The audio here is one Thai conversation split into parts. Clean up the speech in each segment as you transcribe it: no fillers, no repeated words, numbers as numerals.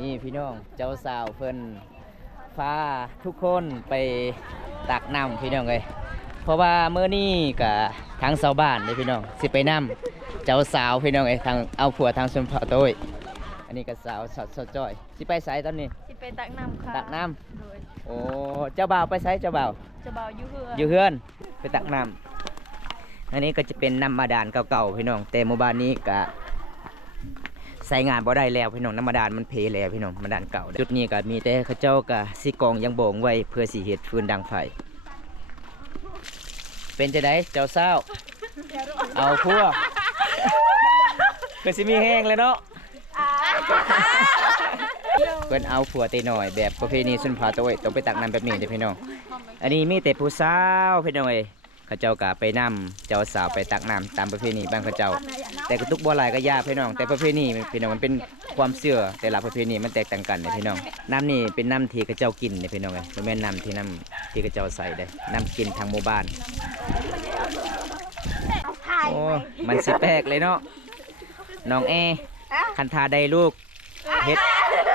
นี่พี่น้องเจ้าสาวเพิ่นพาทุกคนไปตักน้ำพี่น้องเลยเพราะว่าเมื่อนี้กับทางชาวบ้านเลยพี่น้องสิไปน้ำเจ้าสาวพี่น้องเอ้ยทางเอาผัวทางชนเผ่าโต้ยอันนี้ก็สาวสดจ้อยสิไปไสตอนนี้สิไปตักน้ำค่ะตักน้โดยำโอ้เจ้าบ่าวไปไสเจ้าบ่าวอยู่เฮือนอยู่เฮือนไปตักน้ำอันนี้ก็จะเป็นน้ำบาดาลเก่าๆพี่น้องแต่หมู่บ้านนี้ก็ใส่งานบ่ได้แล้วพี่น้องน้ำบาดาลมันเพแล้วพี่น้องบาดาลเก่าจุดนี้ก็มีแต่เขาเจ้าก็สิกองยังโบงไว้เพื่อสิเฮ็ดฟืนดังไฟเป็นจะได้เจ้าสาวเอาพวกคือสิมีแห้งเลยเนาะเพิ่นเอาผัวตีหน่อยแบบประเพณีสุนทรโต้ยต้องไปตักน้ำแบบนี้เด้อพี่น้องอันนี้มีแต่ผู้สาวพี่น้องเอ้ยเขาเจ้าก็ไปนำเจ้าสาวไปตักน้ำตามประเพณีบ้านเขาเจ้าแต่กระตุกบัวลายก็ยากพี่น้องแต่ประเพณีพี่น้องมันเป็นความเชื่อแต่ละประเพณีมันแตกต่างกันเลยพี่น้องน้ำนี่เป็นน้ำที่เขาเจ้ากินเนี่ยพี่น้องเอ้ยบ่แม่นน้ำที่เขาเจ้าใส่เด้น้ำกินทางหมู่บ้านโอ้มันสิแปลกเลยเนาะน้องคันทาได้ลูกเฮ็ด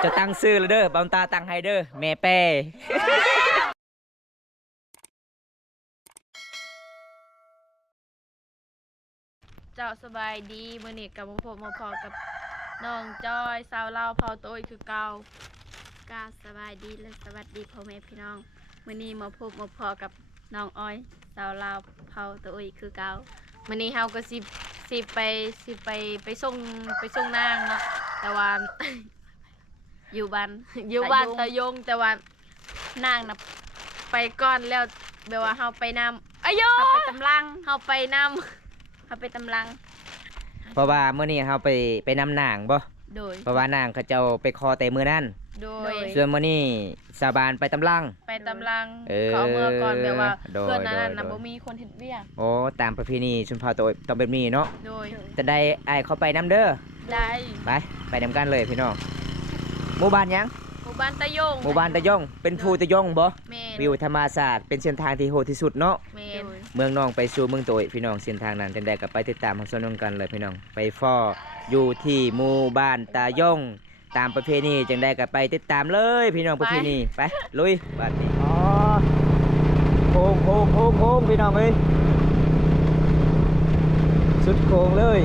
จะตั้งชื่อเลยเด้อบางตาตั้งให้เด้อแม่แป้เจ้าสบายดีมื้อนี้กับพบมาพอกับน้องจอยสาวลาวเผาโต้ยคือเก่ากาสบายดีและสวัสดีพ่อแม่พี่น้องมื้อนี้มาพบมาพอกับน้องอ้อยสาวลาวเผาโต้ยคือเก่ามื้อนี้เฮาก็สิไปส่งนางเนาะแต่ว่า อยู่บ้านตะยงแต่ว่านางน่ะไปก่อนแล้วแบบว่าเฮาไปนำอายุเฮาไปตำลังเฮาไปนำเฮาไปตำลังเพราะว่าเมื่อนี้เราไปนำนางบ่โดยเพราะว่านางเขาเจ้าไปคอแต่มือนั่นโดยส่วนเมื่อนี้สาบานไปตำลังเขาเมื่อก่อนแบบว่าเพื่อนนั้นน่ะบ่มีคนเฮ็ดเวียกโอ้ตามประเพณีชนเผ่าโต้ยต้องเป็นนี้เนาะโดยจะได้อ้ายเขาไปนำเด้อได้ไปนำกันเลยพี่น้องหมู่บ้านยังหมู่บ้านตะยงเป็นภูตะยงบ่แม่นวิวธรรมศาสตร์เป็นเส้นทางที่โหดที่สุดเนาะแม่นเมืองน้องไปสู่เมืองโต้ยพี่น้องเส้นทางนั้นจังได๋ก็ไปติดตามรับชมกันเลยพี่น้องไปฟ้ออยู่ที่หมู่บ้านตายงตามประเพณีจังได๋ก็ไปติดตามเลยพี่น้องประเพณีไปลุยบ้านนี้อ๋อโค้งพี่น้องเอ้ยสุดโค้งเลย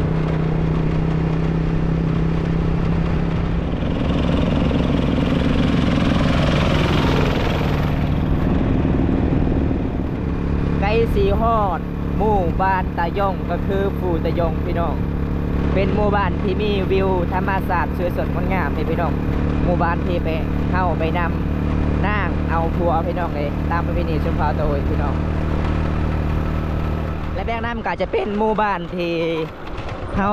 ไกลสีฮอดหมู่บ้านตายงก็คือภูตายงพี่น้องเป็นหมู่บ้านที่มีวิวธรรมศาสตร์สวยสดงดงามนี่พี่น้องหมู่บ้านที่ไปเข้าไปนำนางเอาผัวพี่น้องเลยตามประเพณีชนเผ่าโต้ยพี่น้องและแบงน้ำก็จะเป็นหมู่บ้านที่เข้า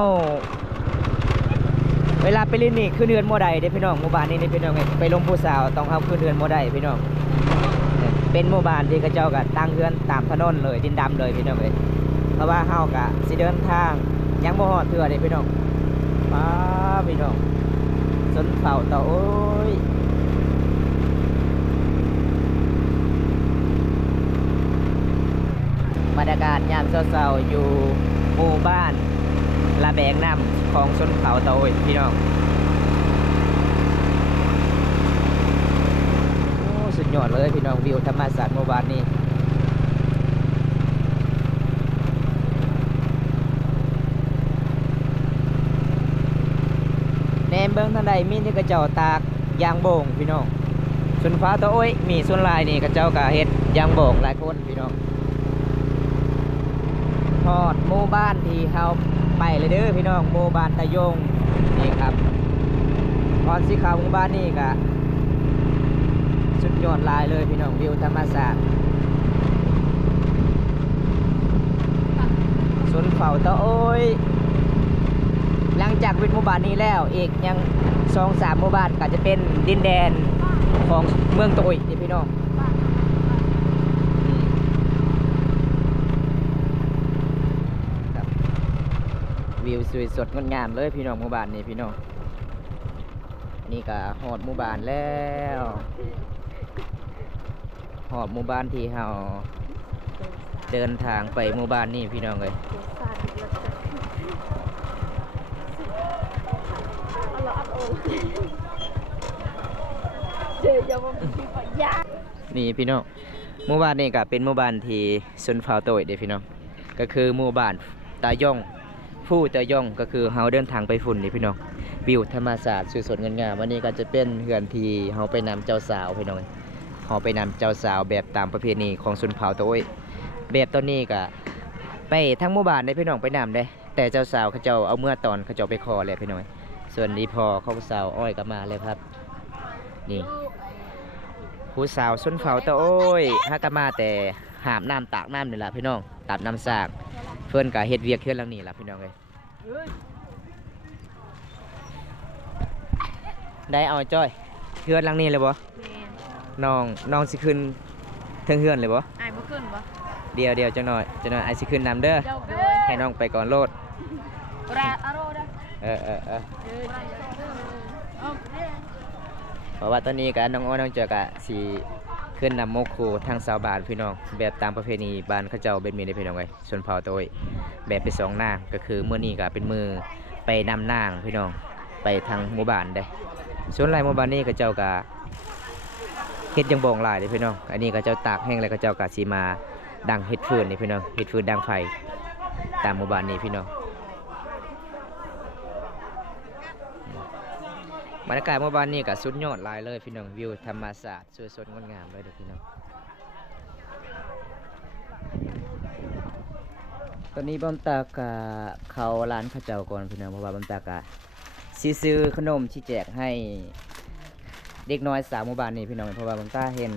เวลาไปลินนี่คือเดือนโมไดเด้พี่น้องหมู่บ้านนี้นี่พี่น้องไปลงผู้สาวต้องเข้าคือเดือนโมไดพี่น้องเป็นหมู่บ้านที่เขาเจ้าก็ตั้งเรือนตามถนนเลยดินดำเลยพี่น้องเลยเพราะว่าเฮากะสิเดินทางยังบ่ฮอดเทื่อเด้พี่น้องป้าพี่น้องสนเผ่าโต้ยบรรยากาศยามเช้าๆอยู่หมู่บ้านละแบงน้ำของชนเผ่าโต้ยพี่น้องสุดยอดเลยพี่น้องวิวธรรมศาสตร์หมู่บ้านนี้แนมเบิ้งทางใดมีที่กระเจ้าตากยางโบ่งพี่น้องส่วนฟ้าโต้ยมีส่วนลายนี่กระเจ้ากะเฮ็ดยางโบ่งหลายคนพี่น้องทอดหมู่บ้านที่เฮาไปเลยเด้อพี่น้องหมู่บ้านตะยงนี่ครับตอนสีขาวหมู่บ้านนี่กะสุดยอดลายเลยพี่น้องวิวธรรมศาสตร์สวนเผ่าโต้ยหลังจากวิทย์หมู่บ้านนี้แล้วอีกยัง2-3หมู่บ้านก็จะเป็นดินแดนของเมืองโต้ยนี่พี่น้องวิวสวยสดงดงามเลยพี่น้องหมู่บ้านนี้พี่น้องนี่ก็หอดหมู่บ้านแล้วหอบหมู่บ้านที่เฮาเดินทางไปหมู่บ้านนี่พี่น้องเลย นี่พี่น้องหมู่บ้านนี่ก็เป็นหมู่บ้านที่ชนเผ่าโตยเด้พี่น้องก็คือหมู่บ้านตาย่องผู้ตาย่องก็คือเฮาเดินทางไปฝุ่นนี่พี่น้องวิวธรรมศาสตร์สวยๆงามๆวันนี้ก็จะเป็นเฮือนที่เฮาไปนำเจ้าสาวพี่น้องเฮาไปนำเจ้าสาวแบบตามประเพณีของชนเผ่าโตยแบบตอนนี้ก็ไปทั้งหมู่บ้านได้พี่น้องไปนำได้แต่เจ้าสาวเขาเจ้าเอาเมื่อตอนเขาเจ้าไปขอแล้วพี่น้องส่วนนี้พอเขาสาวอ้อยก็มาเลยครับนี่ผู้สาวชนเผ่าโตยฮากามาแต่หามน้ำตากน้ำนี่ล่ะพี่น้องตัดน้ำสากเพื่อนก็เฮ็ดเวียกเฮือนหลังนี้ล่ะพี่น้องเอ้ยได้เอาจ้อยเฮือนหลังนี้เลยบ่น้องสิขึ้นเทิงเฮือนเลยบ่ ไอ้บ่ขึ้นบ่ เดี๋ยวจังหน่อยไอสิขึ้นนำเด้อให้น้องไปก่อนโลด ราอโรด เออเพราะว่าตอนนี้กับน้องอ้อน้องเจอกะสิขึ้นนำโมคูทางชาวบ้านพี่น้องแบบตามประเพณีบ้านเขาเจ้าเป็นมีในพี่น้องไงชนเผ่าโตยแบบไปสองนางก็คือมื้อนี้ก็เป็นมือไปนำนางพี่น้องไปทางหมู่บ้านได้ส่วนหลายหมู่บ้านนี้เขาเจ้ากะเฮ็ดยังบ่งหลายเลยพี่น้องอันนี้เขาเจ้าตากแห้งแล้วเขาเจ้ากะสิมาดังเฮ็ดฟืนนี่พี่น้องเฮ็ดฟืนดังไฟตามหมู่บ้านนี้พี่น้องบรรยากาศหมู่บ้านนี้ก็สุดยอดหลายเลยพี่น้องวิวธรรมศาสตร์สวยสดงดงามเลยเด้อพี่น้องตอนนี้บอมตากะเขาร้านข้าวเจ้าก่อนพี่น้องเพราะว่าบอมตากะสิซื้อขนมที่แจกให้เด็กน้อย3หมู่บ้านนี้พี่น้องเพราะว่าบอมตาเห็น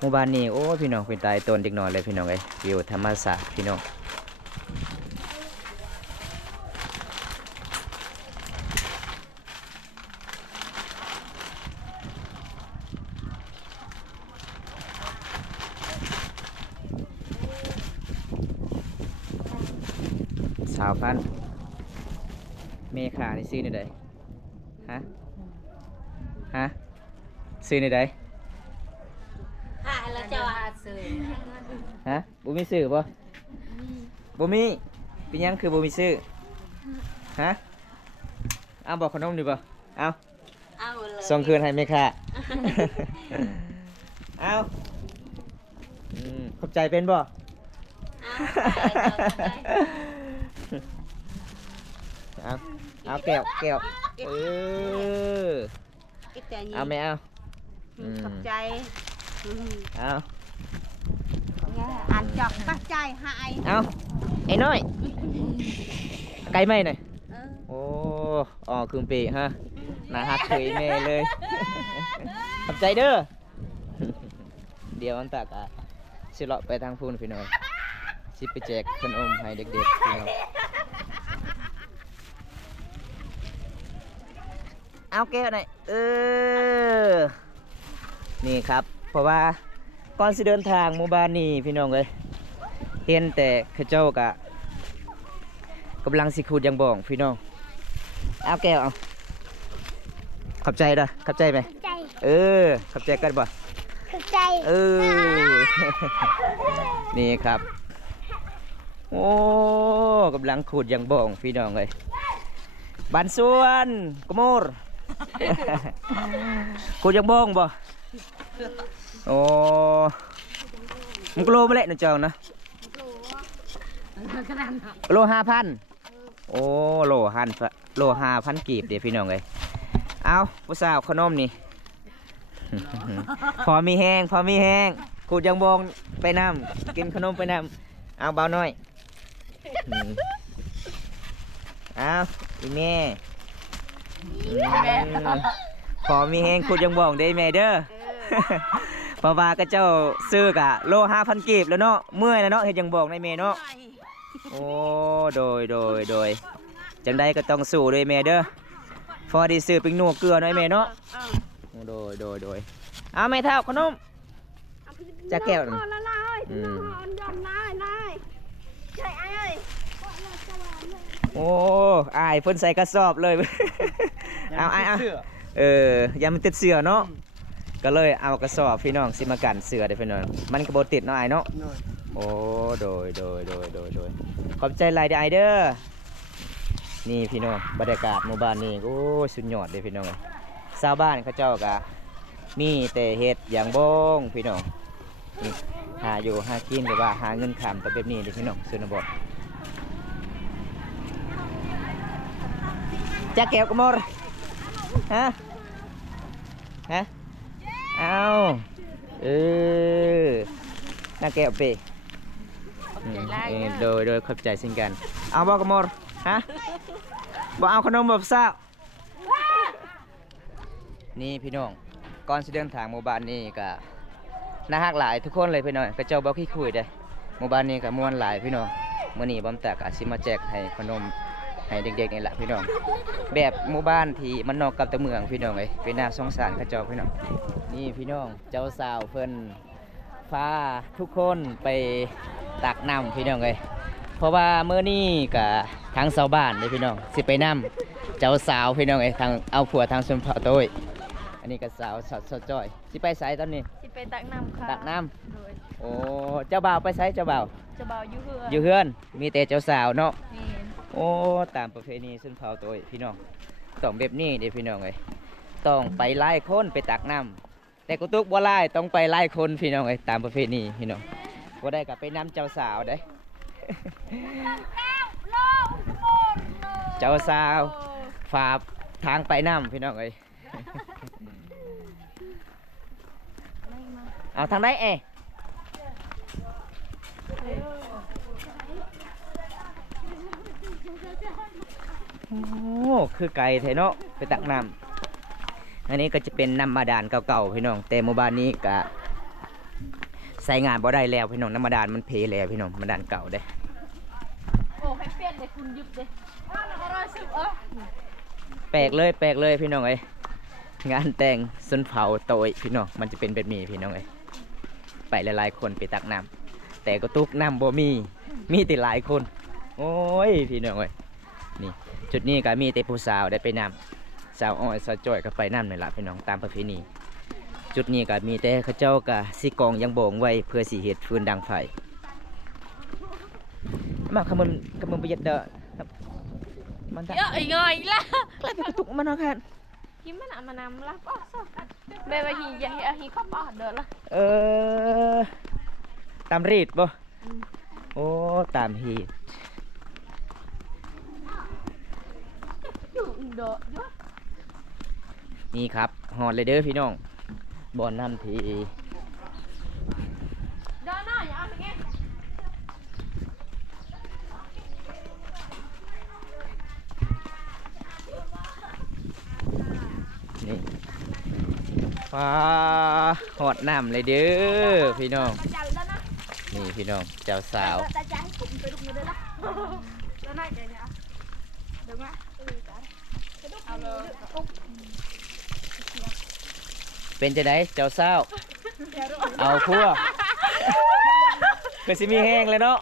หมู่บ้านนี้โอ้พี่น้องเป็นตายต้นเด็กน้อยเลยพี่น้องเอ้ยวิวธรรมศาสตร์พี่น้อง3,000เมฆานี่ซื้อในใดฮะซื้อในใดแล้วจะว่าซื้อ ฮะบ่มีซื้อบ่บ่มีเป็นหยังคือบ่มีซื้อฮะเอาบอกขนมดิบ่เอา เอาเลย ส่งคืนให้เมฆาเอาขอบใจเป็นบ่เอาแก้วเออเอาไหมเอา ขอบใจ เอา อ่านจอกปักใจหาย เอาไอ้น้อยไกลไหมหน่อยโอ้อ๋อคืนปีฮะน่าฮักเคยแม่เลยขอบใจเด้อเดี๋ยวอันตากะสิเลาะไปทางพูนพี่น้อยสิไปแจกขนมให้เด็กๆพี่น้องเอาแก้วหน่อยนี่ครับเพราะว่าก่อนสิเดินทางหมู่บ้านนี่พี่น้องเลยเห็นแต่เข้าเจ้ากะกำลังสิขูดยังบ่องพี่น้องเอาแก้วเอาขอบใจเด้อขอบใจไหมขอบใจกันบ่ขอบใจ นี่ครับโอ้กำลังขูดยังบ่องพี่น้องเลยบันส่วนกมรขูดยังบ่องบ่โอ้มันกิโลมาเละนะเจ้านะโล5,000โอ้โล5,000กีบเดี๋ยวพี่น้องเลยเอาผู้สาวขนมนี่ พอมีแห้งขูดยังบองไปน้ำกินขนมไปน้ำเอาเบาหน่อยเอาอีแม่พอมีแห้งขูดยังบองได้แม่เด้อเพราะว่าก็เจ้าซื้อกะโล5,000กีบแล้วเนาะเมื่อยแล้วเนาะเฮ็ดยังบอกในแม่เนาะโอ้โดยจังใดก็ต้องสู้ด้วยแม่เด้อพอได้ซื้อเป็นหนัวเกลือหน่อยแม่เนาะโดยเอาแม่เท่าขนมจะแก้วโอ้อายเพิ่นใส่กระสอบเลยเอาอย่ามันติดเสื้อเนาะก็เลยเอากระสอบพี่น้องสิมากันเสือได้พี่น้องมันก็บ่ติดเนาะไอ้เนาะโอ้โดยขอบใจหลายเด้อไอเด้อนี่พี่น้องบรรยากาศหมู่บ้านนี่โอ้สุดยอดเลยพี่น้องชาวบ้านเขาเจ้ากะ มีแต่เฮ็ดอย่างบงพี่น้องนี่หาอยู่หากินหรือว่าหาเงินขามตัวแบบนี้เด้อพี่น้องชนบทจะเก็บกระมอฮะฮะเอาน่าแก้วไปโดยขอบใจสิ่งกันเอาบอกกระมอฮะบอกเอาขนมแบบซ่านี่พี่น้องก่อนสิเดินทางหมู่บ้านนี้ก็น่าฮักหลายทุกคนเลยพี่น้องก็เจ้าบอกขี้คุยได้หมู่บ้านนี้ก็ม่วนหลายพี่น้องมื้อนี้บอมแตกอาสิมาแจกให้ขนมให้เด็กๆนี่แหละพี่น้องแบบหมู่บ้านที่มันนอกกับตัวเมืองพี่น้องเอ้ยเป็นน่าสงสารเขาเจ้าพี่น้องนี่พี่น้องเจ้าสาวเพิ่นพาทุกคนไปตักน้ำพี่น้องเอ้ยเพราะว่ามื้อนี้ก็ทางชาวบ้านเลยพี่น้องสิไปน้ำเจ้าสาวพี่น้องเอ้ยทางเอาผัวทางชนเผ่าโต้ยอันนี้ก็สาวสดจ้อยสิไปไสตอนนี้สิไปตักน้ำค่ะตักน้ โดย ำโอ้เจ้าบ่าวไปไสเจ้าบ่าว จะเบาอยู่เฮือ อยู่เฮือนมีแต่เจ้าสาวเนาะ แม่น โอ้ตามประเพณีชนเผ่าโต้ยพี่น้องต้องแบบนี้เด้พี่น้องเอ้ยต้องไปไล่คนไปตักน้ำแต่กุตุกบ่ไล่ต้องไปไล่คนพี่น้องเอ้ยตามประเพณีพี่น้องบ่ได้ก็ไปน้ำเจ้าสาวเด้ เจ้าสาวฝากทางไปน้ำพี่น้องเอ้ย เอาทางไหนโอ้คือไก่เทเนาะไปตักน้ำอันนี้ก็จะเป็นน้ำบาดาลเก่าๆพี่น้องแต่หมู่บ้านนี้ก็ใส่งานบ่ได้แล้วพี่น้องน้ำบาดาลมันเพแล้วพี่น้องบาดาลเก่าเด้ โอ้ให้เปลี่ยนเด้คุณยุบเด้แปลกเลยพี่น้องเอ้ยงานแต่งชนเผ่าโตยพี่น้องมันจะเป็นแบบนี้พี่น้องเอ้ยไปหลายๆคนไปตักน้ำแต่ก็ตุกน้ำบ่มีแต่หลายคนโอ้ยพี่น้องเอ้ยนี่จุดนี้ก็มีแต่ผู้สาวได้ไปน้ำสาวอ้อยสาวจ้อยก็ไปน้ำนี่ล่ะพี่น้องตามประเพณีจุดนี้ก็มีแต่เขาเจ้าก็สิกองยังโบงไว้เพื่อสิเฮ็ดฟืนดังไฟมาขมันประหยัดเด้อมัน เยอะอีกหน่อยละ กลายเป็นกระตุกมันเอาแค่ กินมันมานำละป้อซอกแม่ว่าฮีอย่าฮีเข้าป้อเด้อละ ตามรีดบ่โอ้ตามฮีด อยู่เด้อ นี่ครับหอดเลยเด้อพี่น้องบอนน้ำที เด้อหน่อยเอาไปไง นี่ฟ้าหอดน้ำเลยเด้อพี่น้องนี่พี่น้องเจ้าสาวเป็นจะได้เจ้าสาวเอาพัวคือสิมีแห้งเลยเนาะ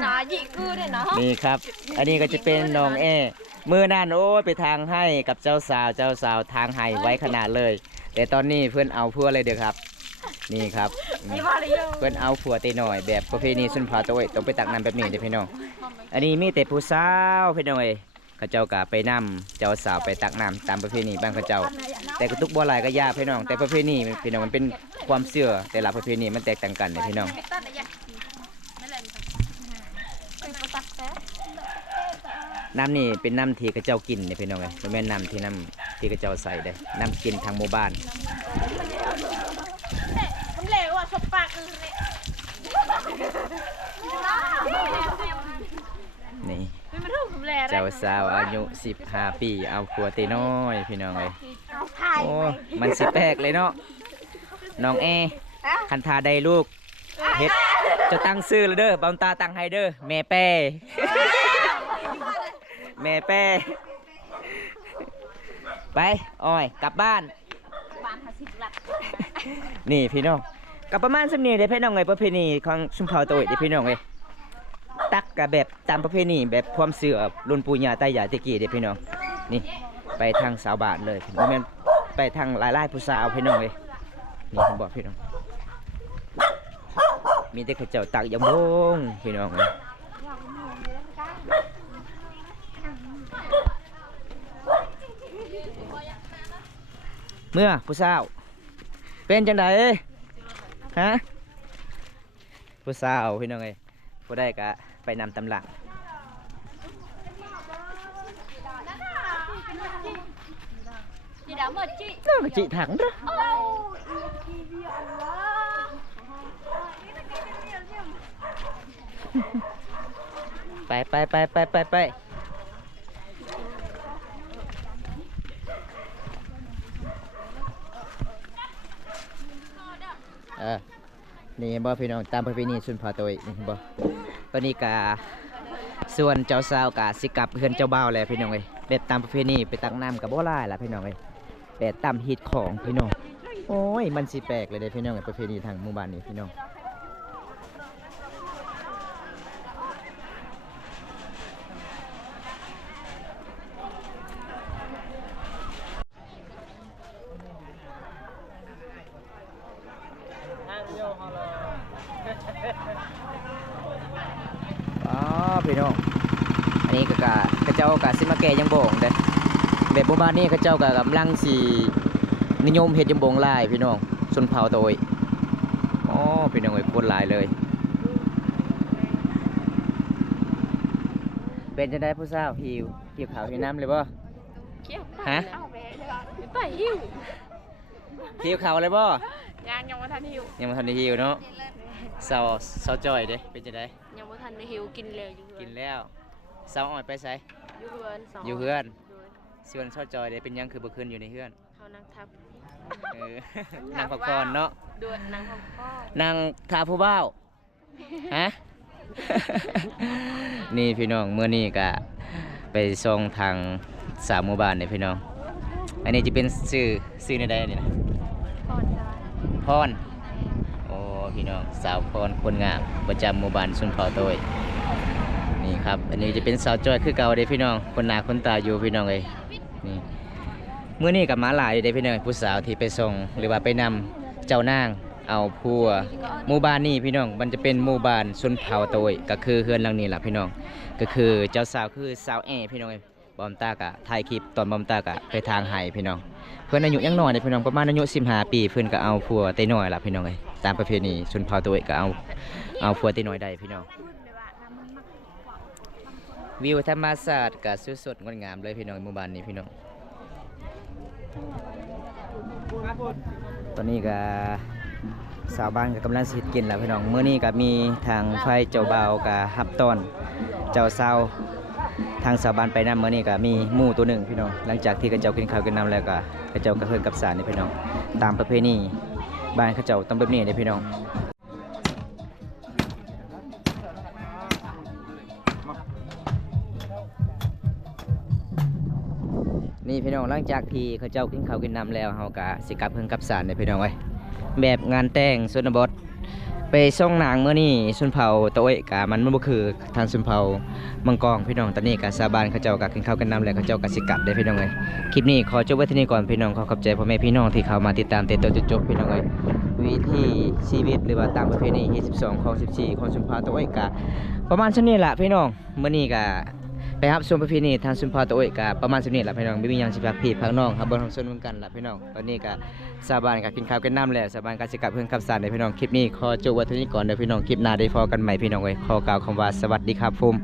หนาหยิกคือเนี่ยเนาะ นี่ครับอันนี้ก็จะเป็นน้องมือนั่นโอ้ยไปทางให้กับเจ้าสาวทางให้ไว้ขนาดเลย แต่ตอนนี้เพื่อนเอาพัวเลยเด้อครับนี่ครับเพื่อนเอาผัวตีหน่อยแบบประเพณีชนเผ่าโต้ยต้องไปตักน้ำแบบนี้เด้อพี่น้องอันนี้มีแต่ผู้สาวพี่น้องเขาเจ้าก็ไปนำเจ้าสาวไปตักน้ำตามประเพณีบ้านเขาเจ้าแต่กระตุกบัวลายก็ยากพี่น้องแต่ประเพณีพี่น้องมันเป็นความเชื่อแต่ละประเพณีมันแตกต่างกันเลยพี่น้องน้ำนี่เป็นน้ำที่เขาเจ้ากินเนี่ยพี่น้องไม่แม่นน้ำที่เขาเจ้าใส่ได้น้ำกินทางหมู่บ้านมันเหลวอ่ะชอบปากนี่ มันถูกผมแหล่ เจ้าสาวอายุ15 ปีเอาผัวตีน้อยพี่น้องโอ้มันสิแปลกเลยเนาะน้องคันทาได้ลูกเฮ็ดจะตั้งซื้อเลยเด้อบางตาตั้งให้เด้อแม่แป้แม่แป้ไปอ้อยกลับบ้านนี่พี่น้องกับประมาณสักนี้เด้พี่น้องประเพณีของชุมพรโต้ยเด้พี่น้องตักกับแบบตามประเพณีแบบความเสื่อรุ่นปู่ย่าตายายตะกี้เด้พี่น้องนี่ไปทางสาวบ้านเลยบ่แม่นไปทางหลายๆผู้สาวพี่น้องนี่ผมบอกพี่น้องมีแต่เขาเจ้าตักยำบงพี่น้อง เมื่อผู้สาวเป็นจังไดฮะผู้สาวพี่น้องเอ้ยผู้ได้ก็ไปนำตำหลัง chị đã mời chị แล้วก็จิถังเด้อไปนี่เห็นบ่พี่น้องตามประเพณีสุนทรตัวนี่เห็นบ่ตอนนี้กะส่วนเจ้าสาวกะสิกลับเฮือนเจ้าบ่าวแล้วพี่น้องเอ้ยแบบตามประเพณีไปตักน้ำกับบ่หลายล่ะพี่น้องเอ้ยแบบตามฮิตของพี่น้องโอ้ยมันสิแปลกเลยเด้พี่น้องเอ้ยประเพณีทางหมู่บ้านนี้พี่น้องอ๋อพี่น้องอันนี้กระเจ้ากะสิมาแก่ยังโบ่งเด้แบบหมู่บ้านนี้กระเจ้ากะกำลังสินิยมเฮ็ดยังโบ่งหลายพี่น้องชนเผ่าโตยอ๋อพี่น้องเอ้ยโคตรหลายเลยเป็นจังได๋ผู้สาวหิวข้าวหิวน้ำเลยบ่ kia Hả? phải hiu หิวข้าวเลยบ่ nhang nhong than hiu ยังบ่ทันได้หิวเนาะสาวจ้อยเด้เป็นจังได๋ nhong than hiu kinh lều กินแล้วสาวอ้อยไปไส อยู่เฮือนสอง อยู่เฮือน ส่วนสาวจ้อยเด้เป็นหยังคือบ่คืนอยู่ในเฮือน เขานั่งทับ เออ นั่งพักผ่อนเนาะ ด้วยนั่งพักผ่อน นั่งทาผู้บ่าวฮะ นี่พี่น้องเมื่อนี้ก็ไปส่งทางสามหมู่บ้านเนี่ยพี่น้อง อันนี้จะเป็นชื่อในใดอันนี้นะ ผ่อนจ้า พรโอ้พี่น้องสาวพรคนงามประจำหมู่บ้านสุนทรโตยนี่ครับอันนี้จะเป็นสาวจ้อยคือเก่าเด้พี่น้องคนหน้าคนตาอยู่พี่น้องเอ้ยนี่เมื่อนี้กับมาหลายอยู่เด้พี่น้องผู้สาวที่ไปส่งหรือว่าไปนำเจ้านางเอาผัวหมู่บ้านนี้พี่น้องมันจะเป็นหมู่บ้านสุนเผาโตยก็คือเฮือนหลังนี้แหละพี่น้องก็คือเจ้าสาวคือสาวแอพี่น้องเอ้ยบอมตากะถ่ายคลิปตอนบอมตากะไปทางไห้พี่น้องเพื่อนอายุยังน้อยเลยพี่น้องประมาณอายุ15 ปีเพื่อนก็เอาผัวเต้น้อยละพี่น้องเอ้ยตามประเพณีสุนเผาโตยก็เอาผัวเต้น้อยได้พี่น้องวิวธรรมชาติก็สดๆงดงามเลยพี่น้องหมู่บ้านนี้พี่น้องตอนนี้ก็สาวบ้านก็กำลังสิเฮ็ดกินแล้วพี่น้องมื้อนี้ก็มีทางไฟเจ้าบ่าวก็ฮับต้อนเจ้าสาวทางสาวบ้านไปนำมื้อนี้ก็มีหมูตัวหนึ่งพี่น้องหลังจากที่เขาเจ้ากินข้าวกินน้ำแล้วก็เขาเจ้าก็เฮิ่นกับสารนี่พี่น้องตามประเพณีบ้านเขาเจ้าต้องแบบนี้เด้พี่น้องนี่พี่น้องหลังจากที่เขาเจ้ากินข้าวกินน้ำแล้วเฮาก็สิกลับเฮิ่นกับสารนี่พี่น้องเอ้ยแบบงานแต่งชนบทไปส่งนางเมื่อนี้ชนเผ่าโตยกะมันบ่คือทางชนเผ่ามังกรพี่น้องตอนนี้กะสาบานเขาเจ้าก็กินข้าวกันน้ำแล้วเขาเจ้าก็สิกลับได้พี่น้องเอ้ยคลิปนี้ขอจบไว้ที่นี่ก่อนพี่น้องขอขอบใจพ่อแม่พี่น้องที่เข้ามาติดตามแต่ต้นจนจบพี่น้องเอ้ยวิถีชีวิตหรือว่าตามประเพณี12ของ14ของชนเผ่าโตยกะประมาณเช่นนี้ล่ะพี่น้องมื้อนี้ก็ไปรับชมประเพณีทางชนเผ่าโตยกะประมาณเช่นนี้ล่ะพี่น้องบ่มีหยังสิฝากพี่ฝากน้องครับบ่ต้องสนเหมือนกันล่ะพี่น้องตอนนี้ก็สาบานก็กินข้าวกันน้ำแล้วสาบานก็สิกลับเพิ่นกับสารเด้อพี่น้องคลิปนี้ขอจบไว้เท่านี้ก่อนเด้อพี่น้องคลิปหน้าได้พอกันใหม่พี่น้องเอ้ยขอกล่าวคำว่าสวัสดีครับผม